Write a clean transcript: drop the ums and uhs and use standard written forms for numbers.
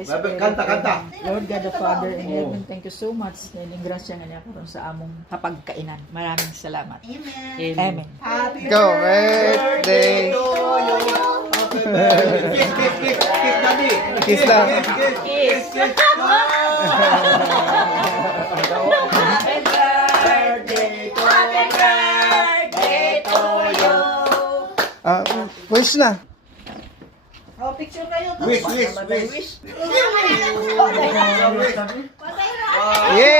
Holy Spirit. Kanta. Lord God the Father in heaven, thank you so much. Niling grasya nga niya karon sa among hapagkainan. Maraming salamat. Amen. Amen. Happy Go, birthday. Kiss, daddy. Kiss lang. Kiss. Happy birthday to you. Wish na. Oh, picture kayo. Wish. Yay!